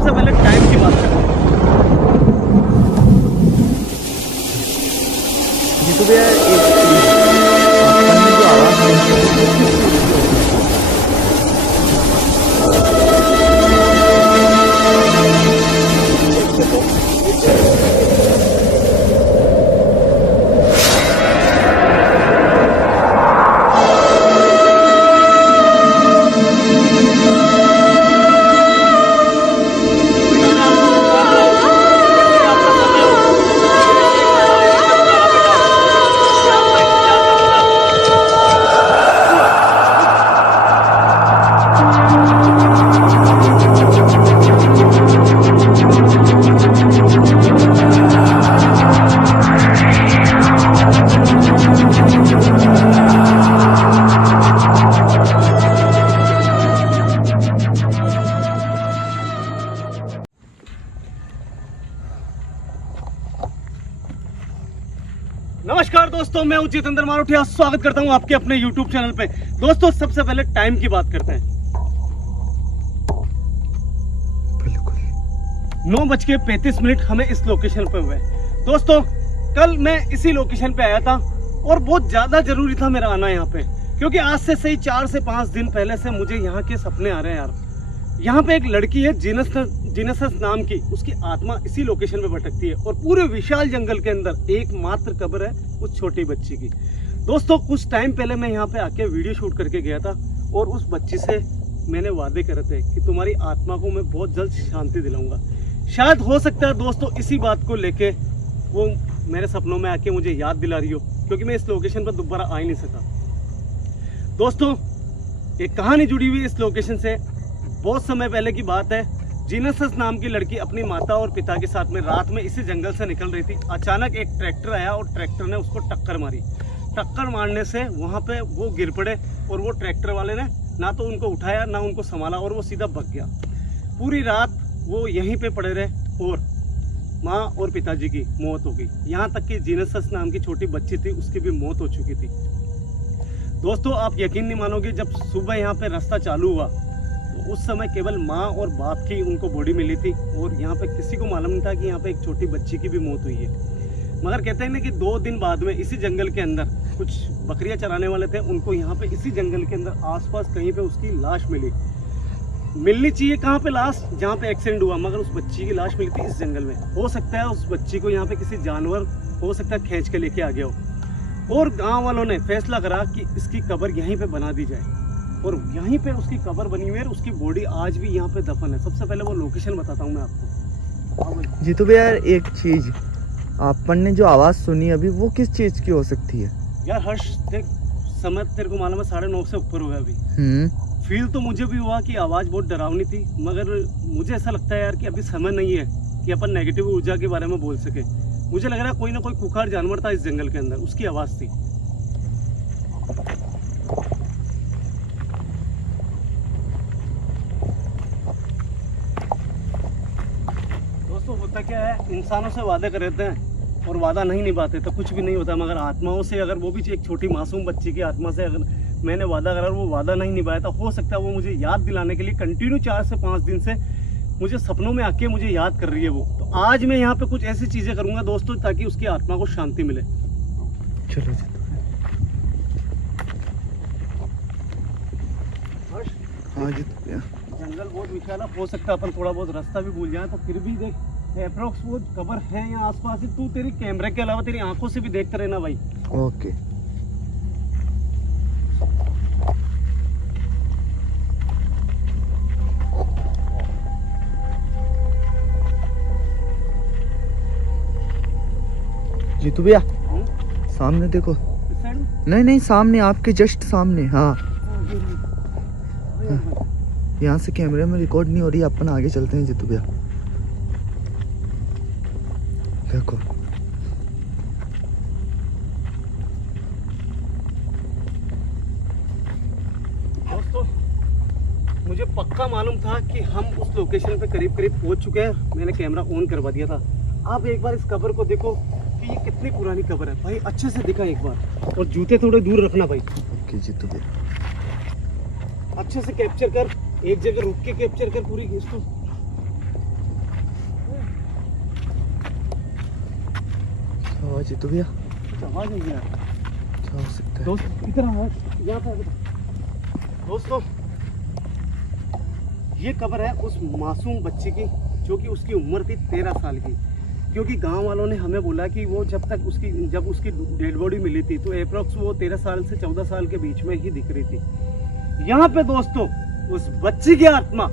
सबसे पहले टाइम की बात करते हैं। जी तो भैया जो आवाज़ नमस्कार दोस्तों, मैं जितेंद्र मारोठिया स्वागत करता हूं आपके अपने YouTube चैनल पे। दोस्तों सबसे पहले टाइम की बात करते हैं। 9:35 हमें इस लोकेशन पे हुए। दोस्तों कल मैं इसी लोकेशन पे आया था और बहुत ज्यादा जरूरी था मेरा आना यहाँ पे, क्योंकि आज से सही 4 से 5 दिन पहले से मुझे यहाँ के सपने आ रहे हैं यार। यहाँ पे एक लड़की है जीनसस नाम की, उसकी आत्मा इसी लोकेशन पे भटकती है और पूरे विशाल जंगल के अंदर एकमात्र कब्र है उस छोटी बच्ची की। दोस्तों कुछ टाइम पहले मैं यहाँ पे आके वीडियो शूट करके गया था और उस बच्ची से मैंने वादे करे थे कि तुम्हारी आत्मा को मैं बहुत जल्द शांति दिलाऊंगा। शायद हो सकता है दोस्तों इसी बात को लेके वो मेरे सपनों में आके मुझे याद दिला रही हो, क्योंकि मैं इस लोकेशन पर दोबारा आ ही नहीं सका। दोस्तों एक कहानी जुड़ी हुई इस लोकेशन से। बहुत समय पहले की बात है, जीनसस नाम की लड़की अपनी माता और पिता के साथ में रात में इसी जंगल से निकल रही थी। अचानक एक ट्रैक्टर आया और ट्रैक्टर ने उसको टक्कर मारी। टक्कर मारने से वहाँ पे वो गिर पड़े और वो ट्रैक्टर वाले ने ना तो उनको उठाया ना उनको संभाला और वो सीधा भग गया। पूरी रात वो यहीं पे पड़े रहे और माँ और पिताजी की मौत हो गई। यहाँ तक कि जीनसस नाम की छोटी बच्ची थी, उसकी भी मौत हो चुकी थी। दोस्तों आप यकीन नहीं मानोगे, जब सुबह यहाँ पे रास्ता चालू हुआ तो उस समय केवल माँ और बाप की उनको बॉडी मिली थी और यहाँ पे किसी को मालूम नहीं था कि यहाँ पे एक छोटी बच्ची की भी मौत हुई है। मगर कहते हैं ना कि 2 दिन बाद में इसी जंगल के अंदर कुछ बकरियां चराने वाले थे, उनको यहाँ पे इसी जंगल के अंदर आसपास कहीं पे उसकी लाश मिलनी चाहिए। कहाँ पे लाश? जहाँ पे एक्सीडेंट हुआ, मगर उस बच्ची की लाश मिली थी इस जंगल में। हो सकता है उस बच्ची को यहाँ पे किसी जानवर हो सकता है खींच के लेके आ गया हो और गाँव वालों ने फैसला करा कि इसकी कब्र यहीं पे बना दी जाए और यहीं पे उसकी कब्र बनी हुई है। उसकी बॉडी आज भी यहाँ पे दफन है। सबसे पहले वो लोकेशन बताता हूँ मैं आपको। जी तो भैया एक चीज, आपन ने जो आवाज़ सुनी अभी वो किस चीज़ की हो सकती है? यार हर्ष देख, समय तेरे को मालूम है 9:30 से ऊपर हो गया अभी। फील तो मुझे भी हुआ कि आवाज़ बहुत डरावनी थी, मगर मुझे ऐसा लगता है यार कि अभी समय नहीं है कि अपन नेगेटिव ऊर्जा के बारे में बोल सके। मुझे लग रहा है कोई ना कोई खुखार जानवर था इस जंगल के अंदर, उसकी आवाज़ थी। दोस्तों होता क्या है, इंसानों से वादे कर देते हैं और वादा नहीं निभाते तो कुछ भी नहीं होता, मगर आत्माओं से, अगर वो भी एक छोटी मासूम बच्ची की आत्मा से अगर मैंने वादा करा और वो वादा नहीं निभाया तो हो सकता है वो मुझे याद दिलाने के लिए कंटिन्यू 4 से 5 दिन से मुझे सपनों में आके मुझे याद कर रही है वो। तो आज मैं यहाँ पे कुछ ऐसी चीज़ें करूँगा दोस्तों ताकि उसकी आत्मा को शांति मिले। चलो हाँ जी। जंगल बहुत विशाल है, हो सकता है अपन थोड़ा बहुत रास्ता भी भूल जाए, तो फिर भी देख अप्रोक्स वो कब्र है यहाँ आसपास ही। तू तेरी कैमरे के अलावा तेरी आंखों से भी देखते रहना भाई। ओके। जीतू भैया सामने देखो। नहीं नहीं, सामने आपके जस्ट सामने। हाँ यहाँ से कैमरे में रिकॉर्ड नहीं हो रही, अपन आगे चलते हैं जीतू भैया। देखो दोस्तों मुझे पक्का मालूम था कि हम उस लोकेशन पे करीब करीब पहुंच चुके हैं। मैंने कैमरा ऑन करवा दिया था। आप एक बार इस कब्र को देखो कि ये कितनी पुरानी कब्र है भाई, अच्छे से दिखा एक बार, और जूते थोड़े दूर रखना भाई। ओके जीतू भैया, अच्छे से कैप्चर कर, एक जगह रुक के कैप्चर कर पूरी इसको। आवाज है तो भैया कुछ आवाज नहीं है क्या हो सकता है? दोस्त इधर आओ, यहाँ पे दोस्तों ये कब्र है उस मासूम बच्ची की जो कि उसकी उम्र थी 13 साल की। क्योंकि गांव वालों ने हमें बोला कि वो जब उसकी डेड बॉडी मिली थी तो अप्रोक्स वो 13 साल से 14 साल के बीच में ही दिख रही थी। यहाँ पे दोस्तों उस बच्ची की आत्मा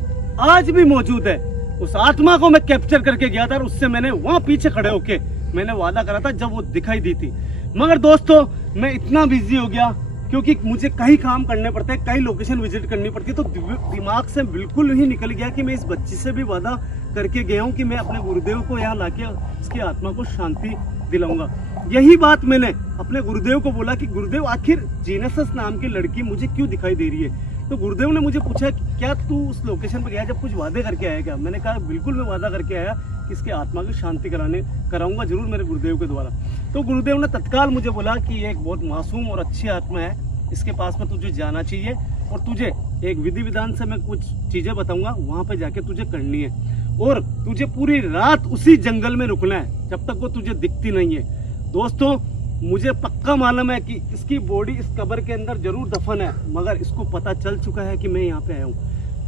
आज भी मौजूद है। उस आत्मा को मैं कैप्चर करके गया था और उससे मैंने वहां पीछे खड़े होके मैंने वादा करा था जब वो दिखाई दी थी। मगर दोस्तों मैं इतना बिजी हो गया क्योंकि मुझे कई काम करने पड़ते हैं, कई लोकेशन विजिट करनी पड़ती है, तो दिमाग से बिल्कुल ही निकल गया कि मैं इस बच्ची से भी वादा करके गया हूँ कि मैं अपने गुरुदेव को यहाँ लाके इसकी आत्मा को शांति दिलाऊंगा। यही बात मैंने अपने गुरुदेव को बोला कि गुरुदेव आखिर जीनेसिस नाम की लड़की मुझे क्यों दिखाई दे रही है। तो गुरुदेव ने मुझे पूछा क्या तू उस लोकेशन पर गया जब कुछ वादे करके आया क्या? मैंने कहा बिल्कुल मैं वादा करके आया कि इसकी आत्मा की शांति कराऊंगा जरूर मेरे गुरुदेव के द्वारा। तो गुरुदेव ने तत्काल मुझे बोला कि ये एक बहुत मासूम और अच्छी आत्मा है, इसके पास में तुझे जाना चाहिए और तुझे एक विधि विधान से मैं कुछ चीजें बताऊंगा, वहां पे जाके तुझे करनी है और तुझे पूरी रात उसी जंगल में रुकना है जब तक वो तुझे दिखती नहीं है। दोस्तों मुझे पक्का मालूम है कि इसकी बॉडी इस कब्र के अंदर जरूर दफन है, मगर इसको पता चल चुका है कि मैं यहाँ पे आया हूँ।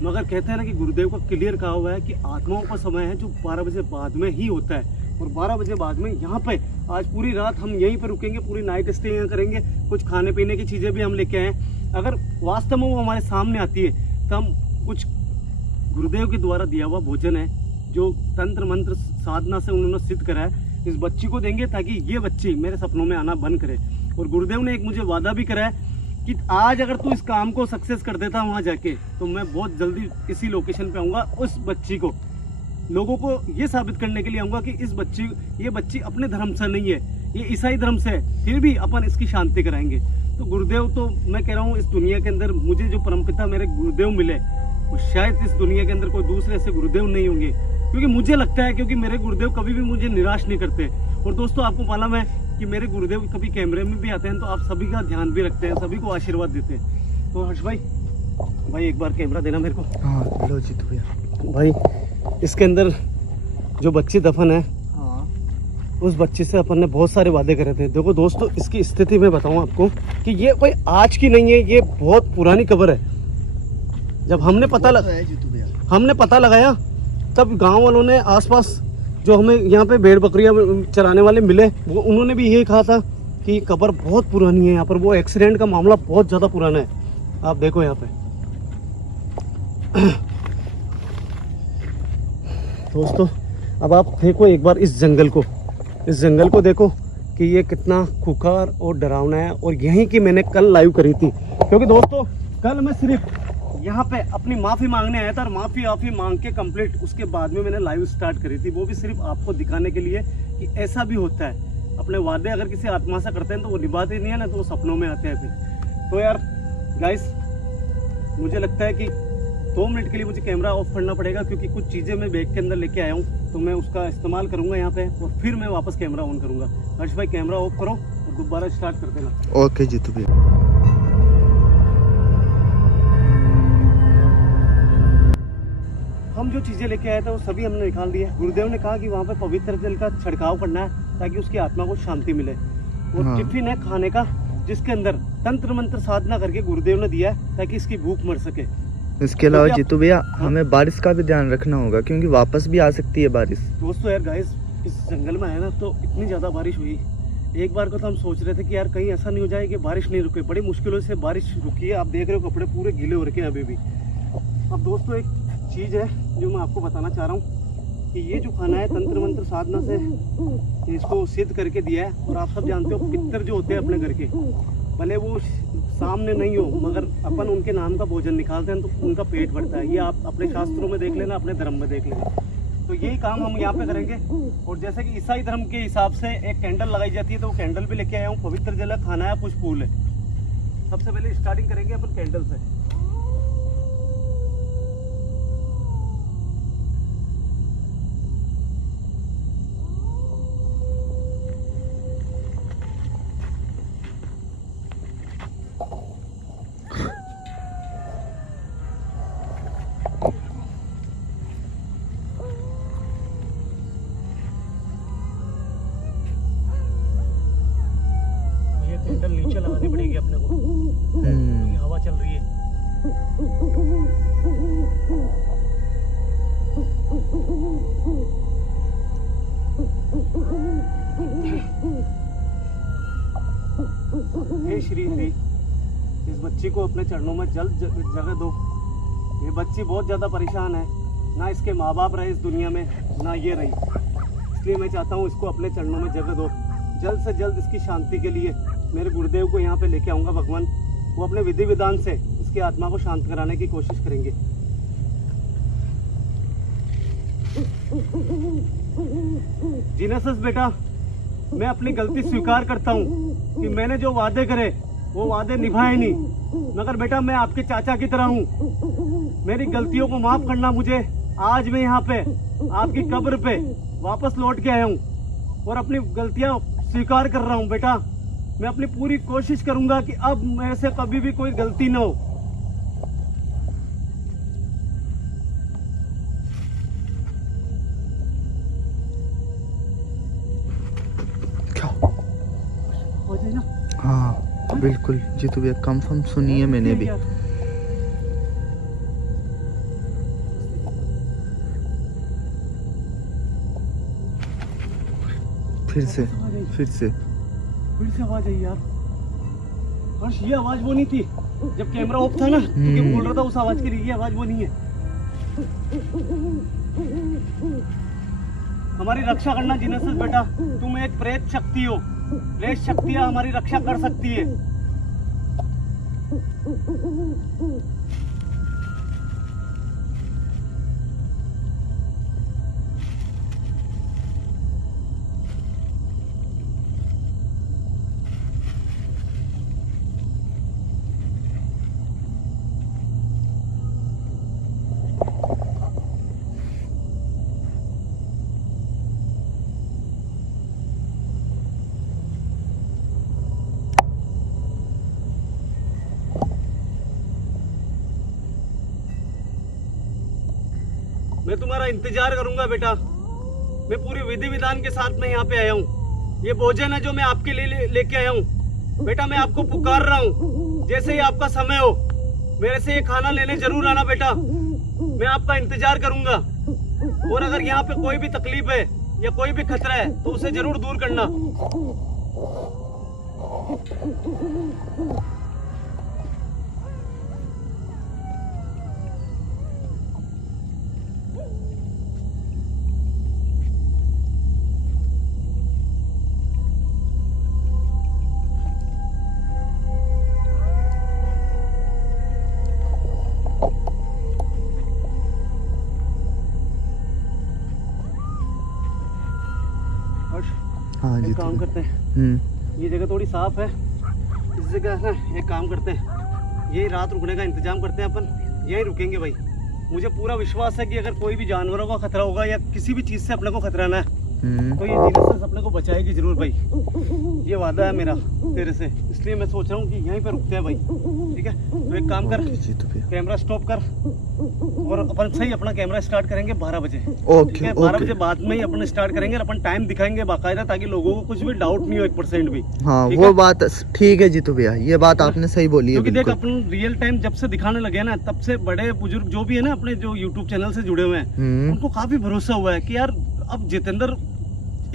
मगर कहते हैं ना कि गुरुदेव का क्लियर कहा हुआ है कि आत्माओं का समय है जो 12 बजे बाद में ही होता है और 12 बजे बाद में यहाँ पे आज पूरी रात हम यहीं पे रुकेंगे, पूरी नाइट स्टे यहाँ करेंगे, कुछ खाने पीने की चीज़ें भी हम लेके आए। अगर वास्तव में वो हमारे सामने आती है तो हम कुछ गुरुदेव के द्वारा दिया हुआ भोजन है जो तंत्र मंत्र साधना से उन्होंने सिद्ध करा है, इस बच्ची को देंगे ताकि ये बच्ची मेरे सपनों में आना बंद करे। और गुरुदेव ने एक मुझे वादा भी करा है कि आज अगर तू इस काम को सक्सेस कर देता वहाँ जाके तो मैं बहुत जल्दी इसी लोकेशन पे आऊँगा, उस बच्ची को लोगों को ये साबित करने के लिए आऊँगा कि ये बच्ची अपने धर्म से नहीं है, ये ईसाई धर्म से है, फिर भी अपन इसकी शांति कराएंगे। तो गुरुदेव तो मैं कह रहा हूँ इस दुनिया के अंदर मुझे जो परमपिता मेरे गुरुदेव मिले वो शायद इस दुनिया के अंदर कोई दूसरे ऐसे गुरुदेव नहीं होंगे, क्योंकि मुझे लगता है क्योंकि मेरे गुरुदेव कभी भी मुझे निराश नहीं करते। और दोस्तों आपको मालूम है कि मेरे गुरुदेव कभी कैमरे में भी आते हैं तो आप सभी का ध्यान भी रखते हैं, सभी को आशीर्वाद देते हैं। तो हर्ष भाई एक बार कैमरा देना मेरे को। हाँ लो जी तो भैया। भाई इसके अंदर जो बच्ची दफन है हाँ उस बच्ची से अपन ने बहुत सारे वादे करे थे। देखो दोस्तों इसकी स्थिति मैं बताऊं आपको कि ये कोई आज की नहीं है, ये बहुत पुरानी कब्र है। जब हमने पता लगाया तब गांव वालों ने आसपास जो हमें यहाँ पे भेड़ बकरियां चराने वाले मिले वो उन्होंने भी यही कहा था कि ये कब्र बहुत पुरानी है, यहाँ पर वो एक्सीडेंट का मामला बहुत ज़्यादा पुराना है। आप देखो यहाँ पे दोस्तों, अब आप देखो एक बार इस जंगल को देखो कि ये कितना खुखार और डरावना है। और यहीं की मैंने कल लाइव करी थी, क्योंकि दोस्तों कल मैं सिर्फ यहाँ पे अपनी माफ़ी मांगने आया था और माफ़ी मांग के कंप्लीट उसके बाद में मैंने लाइव स्टार्ट करी थी, वो भी सिर्फ आपको दिखाने के लिए कि ऐसा भी होता है। अपने वादे अगर किसी आत्मा से करते हैं तो वो निभाते नहीं है ना, तो वो सपनों में आते हैं फिर। तो यार गाइस मुझे लगता है कि 2 मिनट के लिए मुझे कैमरा ऑफ करना पड़ेगा, क्योंकि कुछ चीज़ें मैं बैग के अंदर लेके आया हूँ तो मैं उसका इस्तेमाल करूँगा यहाँ पे और फिर मैं वापस कैमरा ऑन करूँगा। हर्ष भाई कैमरा ऑफ करो और दोबारा स्टार्ट कर देना। ओके जी तो भैया। हम जो चीज़ें लेके आए थे वो सभी हमने निकाल दिया। गुरुदेव ने कहा कि वहाँ पे पवित्र जल का छिड़काव करना है ताकि उसकी आत्मा को शांति मिले। और हाँ। टिफिन है खाने का जिसके अंदर तंत्र मंत्र साधना करके गुरुदेव ने दिया है ताकि इसकी भूख मर सके। इसके अलावा जीतू भैया हमें बारिश का भी ध्यान रखना होगा, क्योंकि वापस भी आ सकती है बारिश। दोस्तों यार गाइस इस जंगल में है ना तो इतनी ज़्यादा बारिश हुई, एक बार को तो हम सोच रहे थे कि यार कहीं ऐसा नहीं हो जाए कि बारिश नहीं रुके। बड़ी मुश्किलों से बारिश रुकी है, आप देख रहे हो कपड़े पूरे गीले हो रखे हैं अभी भी। अब दोस्तों एक चीज़ है जो मैं आपको बताना चाह रहा हूँ कि ये जो खाना है तंत्र मंत्र साधना से इसको सिद्ध करके दिया है। और आप सब जानते हो पितर जो होते हैं अपने घर के, भले वो सामने नहीं हो मगर अपन उनके नाम का भोजन निकालते हैं तो उनका पेट भरता है। ये आप अपने शास्त्रों में देख लेना, अपने धर्म में देख लेना। तो यही काम हम यहाँ पे करेंगे। और जैसे कि ईसाई धर्म के हिसाब से एक कैंडल लगाई जाती है तो वो कैंडल भी लेके आया हूँ। पवित्र जल है, खाना है, कुछ फूल है। सबसे पहले स्टार्टिंग करेंगे अपन कैंडल से। हे श्री हरि, इस बच्ची को अपने चरणों में जल्द जगह दो। ये बच्ची बहुत ज़्यादा परेशान है, ना इसके माँ बाप रहे इस दुनिया में, ना ये रही। इसलिए मैं चाहता हूँ इसको अपने चरणों में जगह दो। जल्द से जल्द इसकी शांति के लिए मेरे गुरुदेव को यहाँ पे लेके आऊँगा भगवान। वो अपने विधि विधान से इसकी आत्मा को शांत कराने की कोशिश करेंगे। जीनसस बेटा, मैं अपनी गलती स्वीकार करता हूँ कि मैंने जो वादे करे वो वादे निभाए नहीं, मगर बेटा मैं आपके चाचा की तरह हूँ। मेरी गलतियों को माफ करना मुझे। आज मैं यहाँ पे आपकी कब्र पे वापस लौट के आया हूँ और अपनी गलतियाँ स्वीकार कर रहा हूँ। बेटा मैं अपनी पूरी कोशिश करूंगा कि अब मेरे से कभी भी कोई गलती ना हो। हो जाए ना? हाँ बिल्कुल जीतू भैया, कंफर्म सुनिए मैंने भी। फिर से आवाज आई यार। हर्ष, ये आवाज वो नहीं थी जब कैमरा ऑफ था ना, क्योंकि बोल रहा था उस आवाज के लिए। ये आवाज वो नहीं है। हमारी रक्षा करना जीनसस बेटा, तुम एक प्रेत शक्ति हो। प्रेत शक्तियां हमारी रक्षा कर सकती है। मैं तुम्हारा इंतजार करूंगा बेटा। मैं पूरी विधि विधान के साथ में यहाँ पे आया हूँ। ये भोजन है जो मैं आपके लिए लेके आया हूँ। बेटा मैं आपको पुकार रहा हूँ, जैसे ही आपका समय हो मेरे से ये खाना लेने जरूर आना बेटा। मैं आपका इंतजार करूंगा, और अगर यहाँ पे कोई भी तकलीफ है या कोई भी खतरा है तो उसे जरूर दूर करना। हाँ जी, एक काम करते हैं, ये जगह थोड़ी साफ है, इस जगह ना एक काम करते हैं, यही रात रुकने का इंतजाम करते हैं। अपन यहीं रुकेंगे भाई। मुझे पूरा विश्वास है कि अगर कोई भी जानवरों का खतरा होगा या किसी भी चीज़ से अपने को खतरा ना है तो ये जीनसस अपने को बचाएगी जरूर भाई। ये वादा है मेरा तेरे से, इसलिए मैं सोच रहा हूँ कि यहीं पर रुकते हैं भाई। ठीक है, तो एक काम कर, कैमरा स्टॉप कर और अपन सही अपना कैमरा स्टार्ट करेंगे 12 बजे। ठीक है, 12 बजे बाद में ही अपन स्टार्ट करेंगे और अपन टाइम दिखाएंगे बाकायदा, ताकि लोगों को कुछ भी डाउट नहीं हो 1% भी। हाँ वो बात ठीक है जीतू भैया, ये बात आपने सही बोली है। क्योंकि देख अपन रियल टाइम जब से दिखाने लगे ना, तब से बड़े बुजुर्ग जो भी है ना अपने जो यूट्यूब चैनल से जुड़े हुए हैं, उनको काफी भरोसा हुआ है कि यार अब जितेंद्र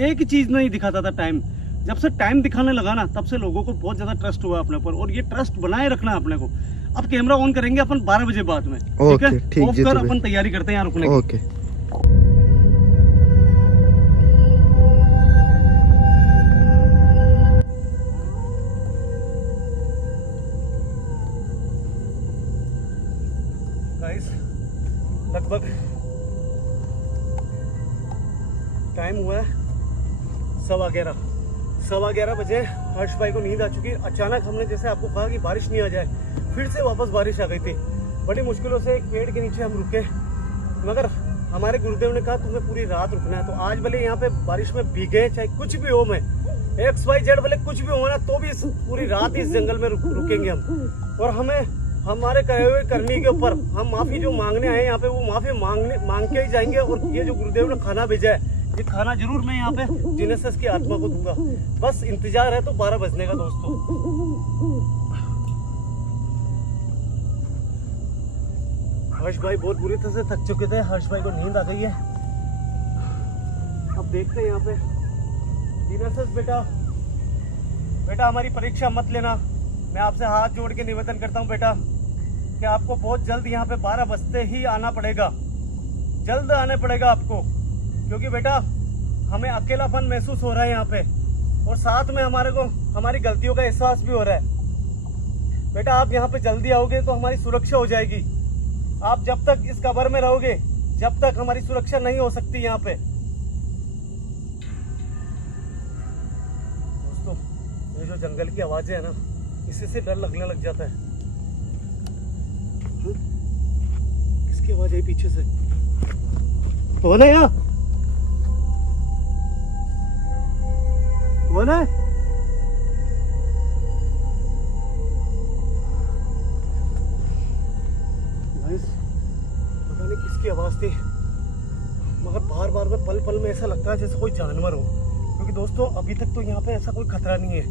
एक ही चीज नहीं दिखाता था टाइम। जब से टाइम दिखाने लगा ना, तब से लोगों को बहुत ज्यादा ट्रस्ट हुआ अपने ऊपर, और ये ट्रस्ट बनाए रखना है अपने को। अब कैमरा ऑन करेंगे अपन 12 बजे बाद में। ठीक है, ऑफ कर, अपन तैयारी करते हैं यहाँ रुकने की। ओके। गाइस लगभग टाइम हुआ है 11:15 बजे। हर्ष भाई को नींद आ चुकी है। अचानक हमने जैसे आपको कहा कि बारिश नहीं आ जाए, फिर से वापस बारिश आ गई थी। बड़ी मुश्किलों से एक पेड़ के नीचे हम रुके, मगर हमारे गुरुदेव ने कहा तुम्हें पूरी रात रुकना है। तो आज भले यहाँ पे बारिश में भीगे, चाहे कुछ भी हो, मैं XYZ भले कुछ भी हो ना, तो भी पूरी रात इस जंगल में रुकेंगे हम। और हमें हमारे कहे हुए करनी के ऊपर हम माफी जो मांगने आए यहाँ पे, वो माफी मांग के ही जाएंगे। और ये जो गुरुदेव ने खाना भेजा है, ये खाना जरूर मैं यहाँ पे जीनसस की आत्मा को दूंगा। बस इंतजार है तो 12 बजने का दोस्तों। हर्ष भाई बहुत बुरी तरह से थक चुके थे, हर्ष भाई को नींद आ गई है। अब देखते हैं यहाँ पे। जीनस बेटा, बेटा हमारी परीक्षा मत लेना। मैं आपसे हाथ जोड़ के निवेदन करता हूँ बेटा कि आपको बहुत जल्द यहाँ पे 12 बजते ही आना पड़ेगा, जल्द आने पड़ेगा आपको, क्योंकि बेटा हमें अकेलापन महसूस हो रहा है यहाँ पे, और साथ में हमारे को हमारी गलतियों का एहसास भी हो रहा है। बेटा आप यहाँ पे जल्दी आओगे तो हमारी सुरक्षा हो जाएगी। आप जब तक इस कब्र में रहोगे, जब तक हमारी सुरक्षा नहीं हो सकती यहाँ पे। दोस्तों ये जो जंगल की आवाजें है ना, इसी से डर लगने लग जाता है। किसकी आवाज आई पीछे से? कौन है यहाँ? कौन है? पता नहीं किसकी आवाज थी, मगर बार बार में पल पल में ऐसा लगता है जैसे कोई जानवर हो। क्योंकि दोस्तों अभी तक तो यहाँ पे ऐसा कोई खतरा नहीं है,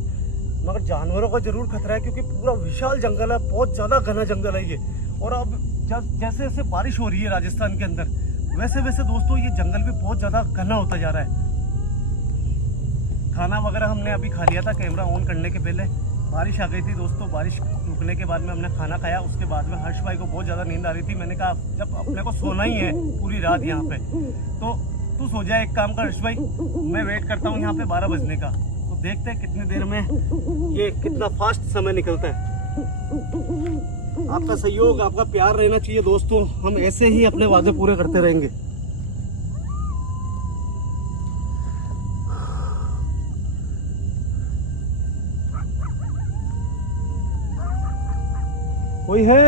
मगर जानवरों का जरूर खतरा है, क्योंकि पूरा विशाल जंगल है, बहुत ज्यादा घना जंगल है ये। और अब जैसे जैसे बारिश हो रही है राजस्थान के अंदर, वैसे वैसे दोस्तों ये जंगल भी बहुत ज्यादा घना होता जा रहा है। खाना वगैरह हमने अभी खा लिया था कैमरा ऑन करने के पहले। बारिश आ गई थी दोस्तों, बारिश रुकने के बाद में हमने खाना खाया। उसके बाद में हर्ष भाई को बहुत ज़्यादा नींद आ रही थी। मैंने कहा जब अपने को सोना ही है पूरी रात यहाँ पे, तो तू सो जाए, एक काम कर हर्ष भाई, मैं वेट करता हूँ यहाँ पे 12 बजने का। तो देखते हैं कितनी देर में ये कितना फास्ट समय निकलता है। आपका सहयोग, आपका प्यार रहना चाहिए दोस्तों, हम ऐसे ही अपने वादे पूरे करते रहेंगे। कोई है?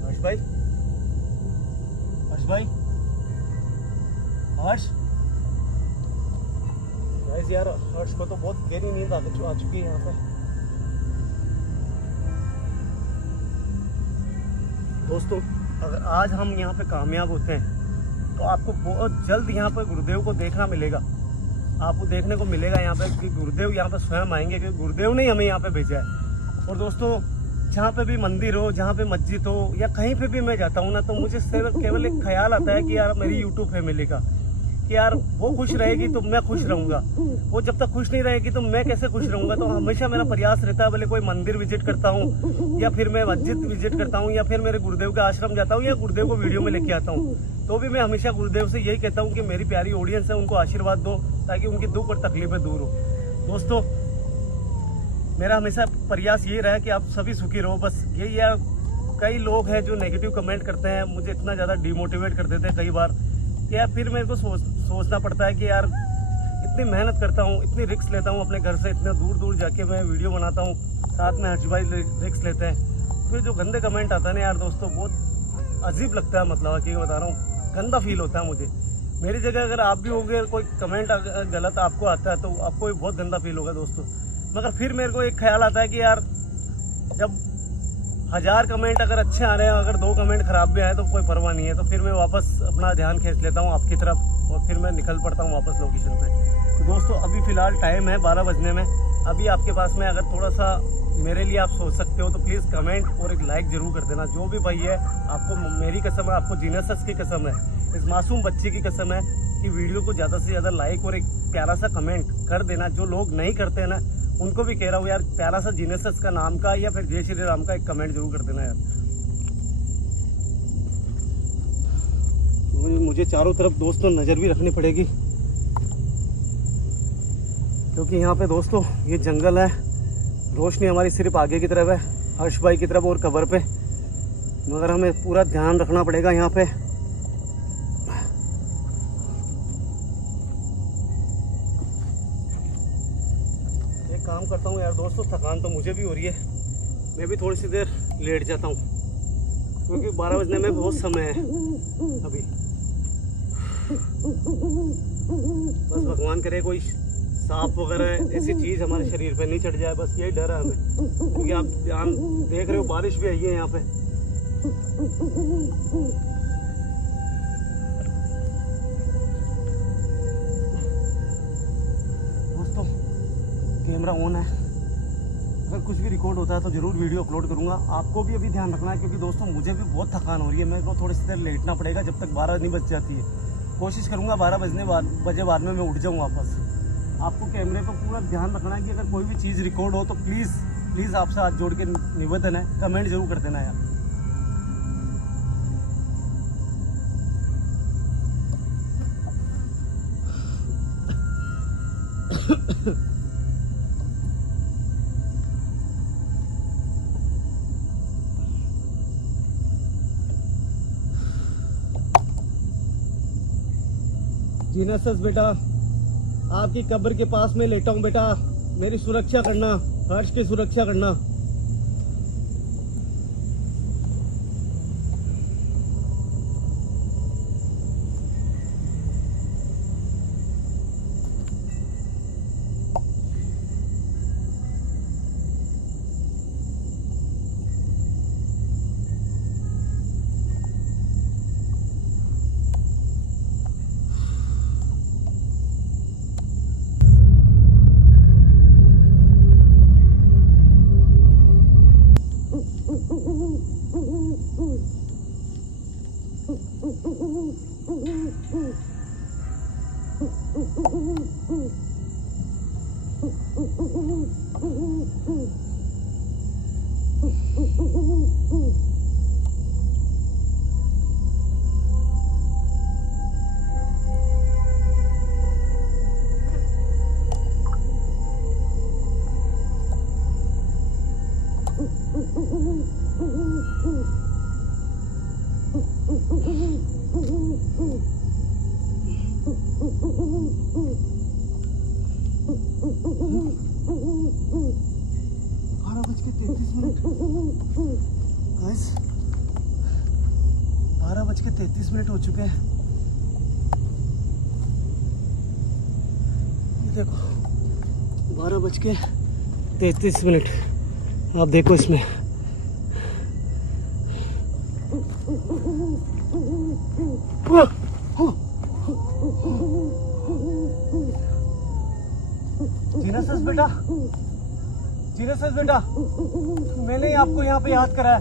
हर्ष भाई, हर्ष भाई, हर्ष गाइस यार, हर्ष को तो बहुत गहरी नींद आ चुकी है यहाँ पे। दोस्तों अगर आज हम यहाँ पे कामयाब होते हैं तो आपको बहुत जल्द यहाँ पे गुरुदेव को देखना मिलेगा। आपको देखने को मिलेगा यहाँ पे कि गुरुदेव यहाँ पे स्वयं आएंगे, क्योंकि गुरुदेव ने हमें यहाँ पे भेजा है। और दोस्तों जहाँ पे भी मंदिर हो, जहाँ पे मस्जिद हो, या कहीं पे भी मैं जाता हूँ ना, तो मुझे केवल एक ख्याल आता है कि यार मेरी यूट्यूब फैमिली का, कि यार वो खुश रहेगी तो मैं खुश रहूँगा, वो जब तक खुश नहीं रहेगी तो मैं कैसे खुश रहूँगा। तो हमेशा मेरा प्रयास रहता है, भले कोई मंदिर विजिट करता हूँ, या फिर मैं मस्जिद विजिट करता हूँ, या फिर मेरे गुरुदेव का आश्रम जाता हूँ, या गुरुदेव को वीडियो में लेके आता हूँ, तो भी मैं हमेशा गुरुदेव से यही कहता हूँ कि मेरी प्यारी ऑडियंस है, उनको आशीर्वाद दो ताकि उनकी दुख और तकलीफें दूर हो। दोस्तों मेरा हमेशा प्रयास यही रहा है कि आप सभी सुखी रहो, बस यही है। कई लोग हैं जो नेगेटिव कमेंट करते हैं, मुझे इतना ज़्यादा डिमोटिवेट कर देते हैं कई बार कि यार फिर मेरे को सोचना पड़ता है कि यार इतनी मेहनत करता हूँ, इतनी रिस्क लेता हूँ, अपने घर से इतने दूर दूर जाके मैं वीडियो बनाता हूँ, साथ में हर्ष भाई रिस्क लेते हैं, फिर जो गंदे कमेंट आता है ना यार दोस्तों, बहुत अजीब लगता है। मतलब कि बता रहा हूँ, गंदा फील होता है मुझे। मेरी जगह अगर आप भी होगे, कोई कमेंट गलत आपको आता है तो आपको भी बहुत गंदा फील होगा दोस्तों। मगर फिर मेरे को एक ख्याल आता है कि यार जब 1000 कमेंट अगर अच्छे आ रहे हैं, अगर 2 कमेंट खराब भी आए तो कोई परवाह नहीं है। तो फिर मैं वापस अपना ध्यान खींच लेता हूँ आपकी तरफ, और फिर मैं निकल पड़ता हूँ वापस लोकेशन पे। तो दोस्तों अभी फ़िलहाल टाइम है 12 बजने में। अभी आपके पास में अगर थोड़ा सा मेरे लिए आप सोच सकते हो तो प्लीज़ कमेंट और एक लाइक ज़रूर कर देना। जो भी भाई है, आपको मेरी कसम है, आपको जीनस की कसम है, इस मासूम बच्चे की कसम है कि वीडियो को ज़्यादा से ज़्यादा लाइक और एक प्यारा सा कमेंट कर देना। जो लोग नहीं करते हैं ना, उनको भी कह रहा हूँ यार, प्यारा सा जीनस का नाम का या फिर जय श्री राम का एक कमेंट जरूर कर देना यार। मुझे चारों तरफ दोस्तों नज़र भी रखनी पड़ेगी, क्योंकि यहाँ पे दोस्तों ये जंगल है, रोशनी हमारी सिर्फ आगे की तरफ है, हर्ष भाई की तरफ और कब्र पे, मगर हमें पूरा ध्यान रखना पड़ेगा यहाँ पे। एक काम करता हूँ यार दोस्तों, थकान तो मुझे भी हो रही है, मैं भी थोड़ी सी देर लेट जाता हूँ, क्योंकि 12 बजने में बहुत समय है अभी। बस भगवान करे कोई सांप वगैरह ऐसी चीज़ हमारे शरीर पे नहीं चढ़ जाए, बस यही डर है हमें, क्योंकि आप देख रहे हो बारिश भी आई है यहाँ पे। कैमरा ऑन है, अगर कुछ भी रिकॉर्ड होता है तो ज़रूर वीडियो अपलोड करूँगा। आपको भी अभी ध्यान रखना है, क्योंकि दोस्तों मुझे भी बहुत थकान हो रही है। मेरे को थोड़ी सी देर लेटना पड़ेगा जब तक 12 नहीं बज जाती है। कोशिश करूँगा 12 बजे बाद में मैं उठ जाऊँ वापस। आपको कैमरे पर पूरा ध्यान रखना है कि अगर कोई भी चीज़ रिकॉर्ड हो तो प्लीज़ आपसे हाथ जोड़ के निवेदन है, कमेंट जरूर कर देना यार। जीनसस बेटा, आपकी कब्र के पास में लेटा हूँ बेटा, मेरी सुरक्षा करना, हर्ष की सुरक्षा करना। गाइस 12:33 हो चुके हैं। ये देखो 12:33। आप देखो इसमें जीनसस बेटा, मैंने ही आपको यहाँ पे याद करा है।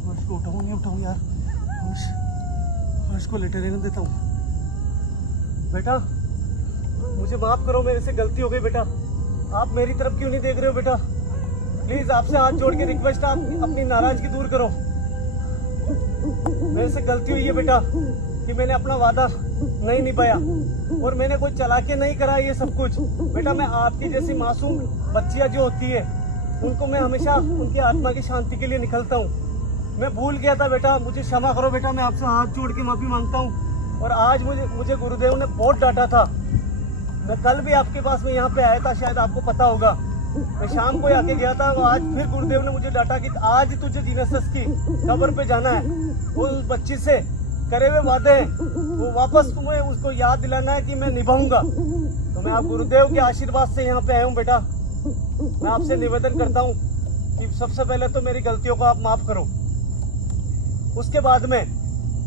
हर्ष को उठाऊं यार, हर्ष को लेटे रहने देता हूँ। बेटा मुझे माफ करो, मेरे से गलती हो गई बेटा। आप मेरी तरफ क्यों नहीं देख रहे हो बेटा? प्लीज आपसे हाथ जोड़ के रिक्वेस्ट, आप अपनी नाराजगी दूर करो। मेरे से गलती हुई है बेटा कि मैंने अपना वादा नहीं निभाया, और मैंने कोई चालाकी नहीं करा ये सब कुछ। बेटा मैं आपकी जैसी मासूम बच्चियां जो होती है उनको मैं हमेशा उनकी आत्मा की शांति के लिए निकलता हूँ। मैं भूल गया था बेटा, मुझे क्षमा करो बेटा। मैं आपसे हाथ जोड़ के माफी मांगता हूँ। और आज मुझे गुरुदेव ने बहुत डांटा था। मैं कल भी आपके पास में यहाँ पे आया था, शायद आपको पता होगा। मैं शाम को आके गया था, आज फिर गुरुदेव ने मुझे डांटा कि आज तुझे जीनसस की कब्र पे जाना है। वो उस बच्ची से करे हुए वादे हैं, वो वापस तुम्हें उसको याद दिलाना है कि मैं निभाऊंगा। तो मैं आप गुरुदेव के आशीर्वाद से यहाँ पे आया हूँ बेटा। मैं आपसे निवेदन करता हूँ कि सबसे पहले तो मेरी गलतियों को आप माफ करो। उसके बाद में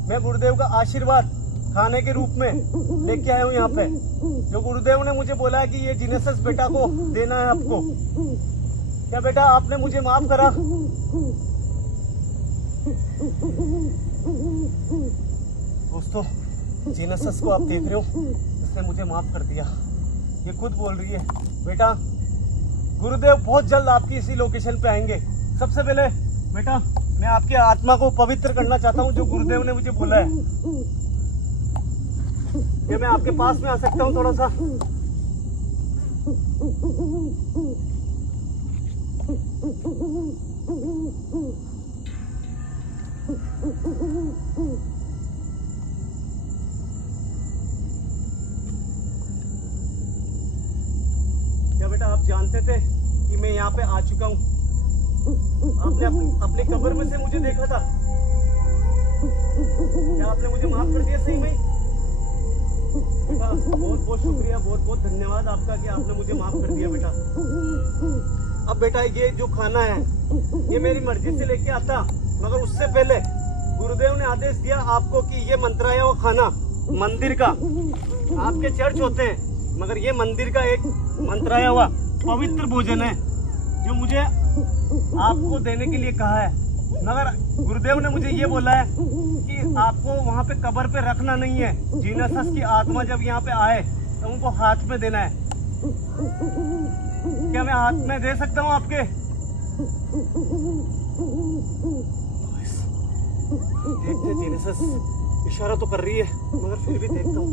मैं गुरुदेव का आशीर्वाद खाने के रूप में लेके आया हूँ यहाँ पे, जो गुरुदेव ने मुझे बोला है कि ये जीनसस बेटा को देना है आपको। क्या बेटा आपने मुझे माफ करा? दोस्तों जीनसस को आप देख रहे हो, इसने मुझे माफ कर दिया। ये खुद बोल रही है। बेटा गुरुदेव बहुत जल्द आपकी इसी लोकेशन पे आएंगे। सबसे पहले बेटा मैं आपकी आत्मा को पवित्र करना चाहता हूँ, जो गुरुदेव ने मुझे बोला है। क्या मैं आपके पास में आ सकता हूँ थोड़ा सा? क्या बेटा आप जानते थे कि मैं यहाँ पे आ चुका हूँ? आपने अपनी कब्र में से मुझे देखा था। क्या आपने मुझे माफ कर दिया सही में? बेटा बहुत बहुत शुक्रिया, बहुत बहुत धन्यवाद आपका कि आपने मुझे माफ कर दिया बेटा। अब बेटा ये जो खाना है ये मेरी मर्जी से लेके आता, मगर उससे पहले गुरुदेव ने आदेश दिया आपको कि ये मंत्रालय वो खाना मंदिर का, आपके चर्च होते हैं मगर ये मंदिर का एक मंत्राया हुआ पवित्र भोजन है जो मुझे आपको देने के लिए कहा है। मगर गुरुदेव ने मुझे ये बोला है कि आपको वहाँ पे कब्र पे रखना नहीं है। जीसस की आत्मा जब यहाँ पे आए तो उनको हाथ में देना है। क्या मैं हाथ में दे सकता हूँ आपके? देखते जीसस इशारा तो कर रही है मगर फिर भी देखता हूँ।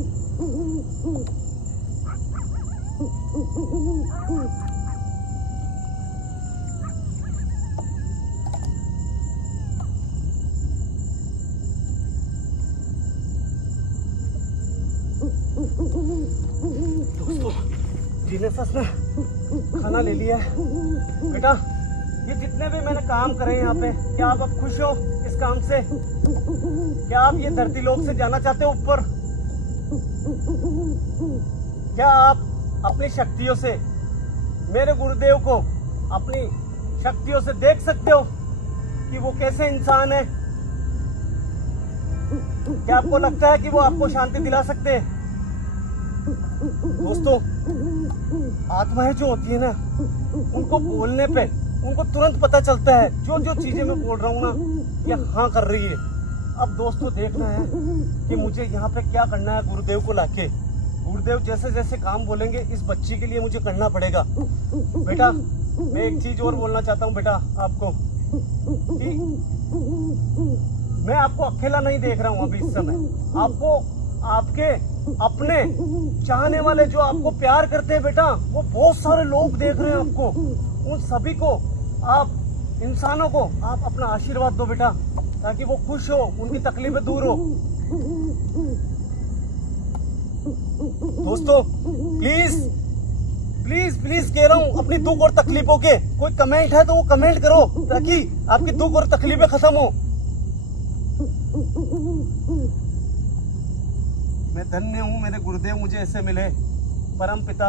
दोस्तों जीसस ने खाना ले लिया है। बेटा ये जितने भी मैंने काम करे यहाँ पे, क्या आप अब खुश हो इस काम से? क्या आप ये धरती लोक से जाना चाहते हो ऊपर? क्या आप अपनी शक्तियों से मेरे गुरुदेव को अपनी शक्तियों से देख सकते हो कि वो कैसे इंसान है? क्या आपको लगता है कि वो आपको शांति दिला सकते हैं? दोस्तों आत्माएं जो होती है ना, उनको बोलने पे उनको तुरंत पता चलता है जो जो चीजें मैं बोल रहा हूँ ना ये हाँ कर रही है। अब दोस्तों देखना है कि मुझे यहाँ पे क्या करना है गुरुदेव को लाके। गुरुदेव जैसे जैसे काम बोलेंगे इस बच्ची के लिए मुझे करना पड़ेगा। बेटा मैं एक चीज और बोलना चाहता हूँ बेटा आपको कि मैं आपको अकेला नहीं देख रहा हूँ अभी इस समय। आपको आपके अपने चाहने वाले जो आपको प्यार करते हैं बेटा, वो बहुत सारे लोग देख रहे हैं आपको। उन सभी को आप इंसानों को आप अपना आशीर्वाद दो बेटा, ताकि वो खुश हो, उनकी तकलीफें दूर हो। दोस्तों प्लीज प्लीज प्लीज कह रहा हूँ, अपनी दुख और तकलीफों के कोई कमेंट है तो वो कमेंट करो ताकि आपकी दुख और तकलीफें खत्म हो। मैं धन्य हूँ मेरे गुरुदेव मुझे ऐसे मिले। परम पिता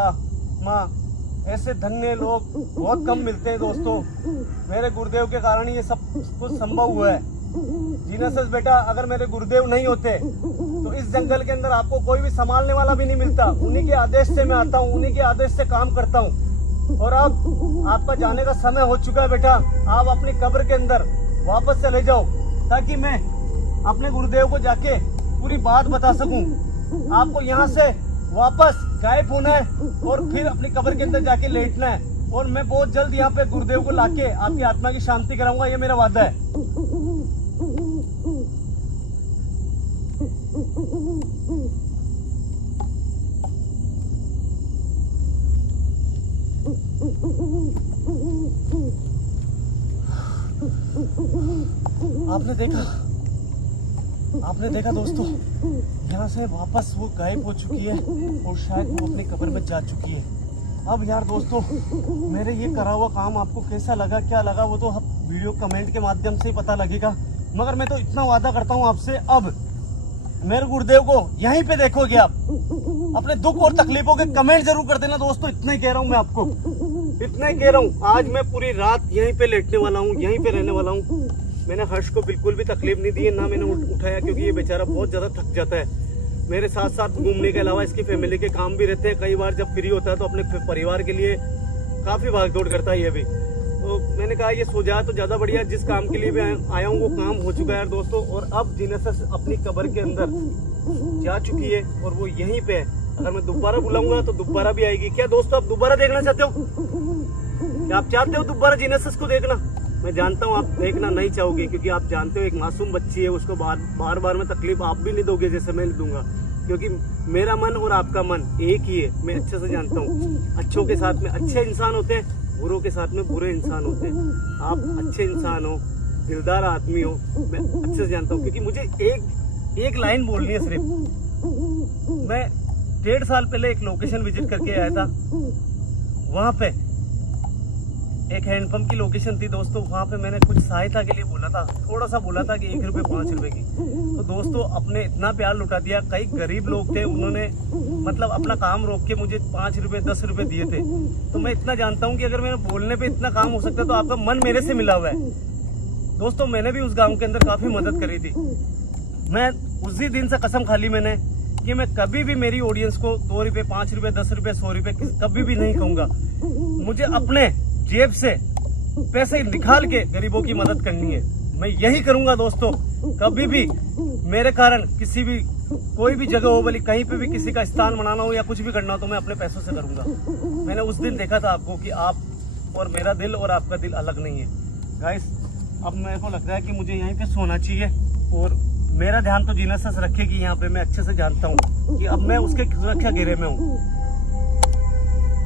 माँ ऐसे धन्य लोग बहुत कम मिलते हैं दोस्तों। मेरे गुरुदेव के कारण ये सब कुछ संभव हुआ है। जीसस बेटा अगर मेरे गुरुदेव नहीं होते तो इस जंगल के अंदर आपको कोई भी संभालने वाला भी नहीं मिलता। उन्हीं के आदेश से मैं आता हूँ, उन्हीं के आदेश से काम करता हूँ। और अब आपका जाने का समय हो चुका है बेटा। आप अपनी कब्र के अंदर वापस चले जाओ ताकि मैं अपने गुरुदेव को जाके पूरी बात बता सकूं। आपको यहाँ से वापस गायब होना है और फिर अपनी कब्र के अंदर जाके लेटना है। और मैं बहुत जल्द यहाँ पे गुरुदेव को लाके आपकी आत्मा की शांति कराऊंगा, ये मेरा वादा है। आपने देखा दोस्तों, यहाँ से वापस वो गायब हो चुकी है और शायद वो अपनी कब्र में जा चुकी है। अब यार दोस्तों मेरे ये करा हुआ काम आपको कैसा लगा, क्या लगा, वो तो वीडियो कमेंट के माध्यम से ही पता लगेगा। मगर मैं तो इतना वादा करता हूँ आपसे, अब मेरे गुरुदेव को यहीं पे देखोगे आप। अपने दुख और तकलीफों के कमेंट जरूर कर देना दोस्तों। इतना ही कह रहा हूँ मैं आपको, इतना ही कह रहा हूँ। आज मैं पूरी रात यहीं पे लेटने वाला हूँ, यहीं पे रहने वाला हूँ। मैंने हर्ष को बिल्कुल भी तकलीफ नहीं दी है, ना मैंने उठाया, क्योंकि ये बेचारा बहुत ज़्यादा थक जाता है। मेरे साथ साथ घूमने के अलावा इसकी फैमिली के काम भी रहते हैं। कई बार जब फ्री होता है तो अपने परिवार के लिए काफ़ी भागदौड़ करता है ये भी। तो मैंने कहा ये सो जाए तो ज़्यादा बढ़िया। जिस काम के लिए भी आया हूँ वो काम हो चुका है यार दोस्तों। और अब जीसस अपनी कब्र के अंदर जा चुकी है और वो यहीं पे है। अगर मैं दोबारा बुलाऊंगा तो दोबारा भी आएगी। क्या दोस्तों आप दोबारा देखना चाहते हो? क्या आप चाहते हो दोबारा जीसस को देखना? मैं जानता हूँ आप देखना नहीं चाहोगे, क्योंकि आप जानते हो एक मासूम बच्ची है, उसको बार बार में तकलीफ आप भी नहीं दोगे जैसे मैं दूंगा, क्योंकि मेरा मन और आपका मन एक ही है। मैं अच्छे से जानता हूँ। अच्छों के साथ में अच्छे इंसान होते हैं, बुरों के साथ में बुरे इंसान होते हैं। आप अच्छे इंसान हो, दिलदार आदमी हो, मैं अच्छे से जानता हूँ। क्योंकि मुझे एक लाइन बोलनी है सिर्फ। मैं 1.5 साल पहले एक लोकेशन विजिट करके आया था। वहाँ पे एक हैंडपंप की लोकेशन थी दोस्तों। वहाँ पे मैंने कुछ सहायता के लिए बोला था, थोड़ा सा बोला था कि 1 रुपये 5 रुपए की। तो दोस्तों अपने इतना प्यार लुटा दिया। कई गरीब लोग थे, उन्होंने मतलब अपना काम रोक के मुझे 5 रुपये 10 रुपये दिए थे। तो मैं इतना जानता हूँ कि अगर मेरे बोलने पे इतना काम हो सकता है तो आपका मन मेरे से मिला हुआ है दोस्तों। मैंने भी उस गाँव के अंदर काफ़ी मदद करी थी। मैं उसी दिन से कसम खा ली मैंने कि मैं कभी भी मेरी ऑडियंस को 2 रुपए, 5 रुपए, 10 रुपए, 100 रुपए कभी भी नहीं कहूंगा। मुझे अपने जेब से पैसे निकाल के गरीबों की मदद करनी है। मैं यही करूंगा दोस्तों। कभी भी मेरे कारण किसी भी कोई भी जगह हो, भले कहीं पे भी किसी का स्थान बनाना हो या कुछ भी करना हो, तो मैं अपने पैसों से करूंगा। मैंने उस दिन देखा था आपको कि आप और मेरा दिल और आपका दिल अलग नहीं है गाइस। अब मेरे को लग रहा है कि मुझे यहीं पे सोना चाहिए और मेरा ध्यान तो जीनस रखेगी यहाँ पे। मैं अच्छे से जानता हूँ कि अब मैं उसके सुरक्षा घेरे में हूँ।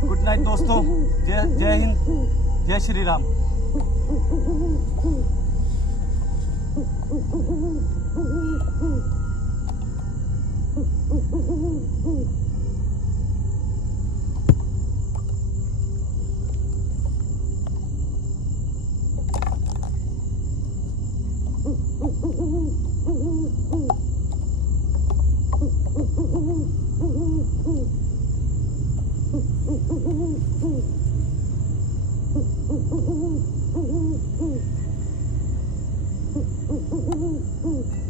गुड नाइट दोस्तों। जय हिंद, जय श्री राम। Mm-hmm.